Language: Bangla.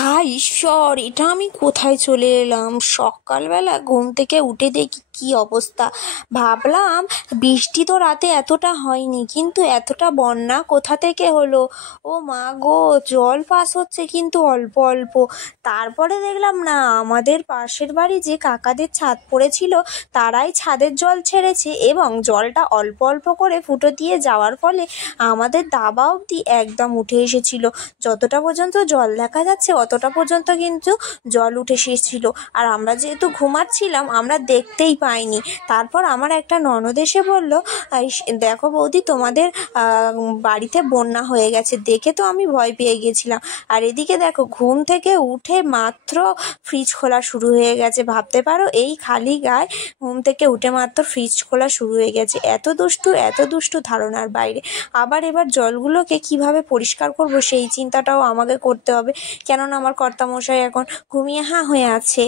হায় ঈশ্বর, এটা আমি কোথায় চলে এলাম! সকালবেলা ঘুম থেকে উঠে দেখি কি অবস্থা। ভাবলাম বৃষ্টি তো রাতে এতটা হয়নি, কিন্তু এতটা বন্যা কোথা থেকে হলো! ও মা গো, জল পাস হচ্ছে কিন্তু অল্প অল্প। তারপরে দেখলাম না, আমাদের পাশের বাড়ি যে কাকাদের ছাদ পড়েছিল তারাই ছাদের জল ছেড়েছে, এবং জলটা অল্প অল্প করে ফুটো দিয়ে যাওয়ার ফলে আমাদের দাবা অবধি একদম উঠে এসেছিল। যতটা পর্যন্ত জল দেখা যাচ্ছে অতটা পর্যন্ত কিন্তু জল উঠে এসেছিল, আর আমরা যেহেতু ঘুমাচ্ছিলাম আমরা দেখতেই পাইনি। তারপর আমার একটা ননদ এসে বলল, দেখো বৌদি, তোমাদের বাড়িতে বন্যা হয়ে গেছে। দেখে তো আমি ভয় পেয়ে গেছিলাম। আর এদিকে দেখো, ঘুম থেকে উঠে মাত্র ফ্রিজ খোলা শুরু হয়ে গেছে। ভাবতে পারো, এই খালি গায়ে ঘুম থেকে উঠে মাত্র ফ্রিজ খোলা শুরু হয়ে গেছে। এত দুষ্টু ধারণার বাইরে। আবার এবার জলগুলোকে কিভাবে পরিষ্কার করব সেই চিন্তাটাও আমাকে করতে হবে, কেননা আমার কর্তামশাই এখন ঘুমিয়ে হয়ে আছে।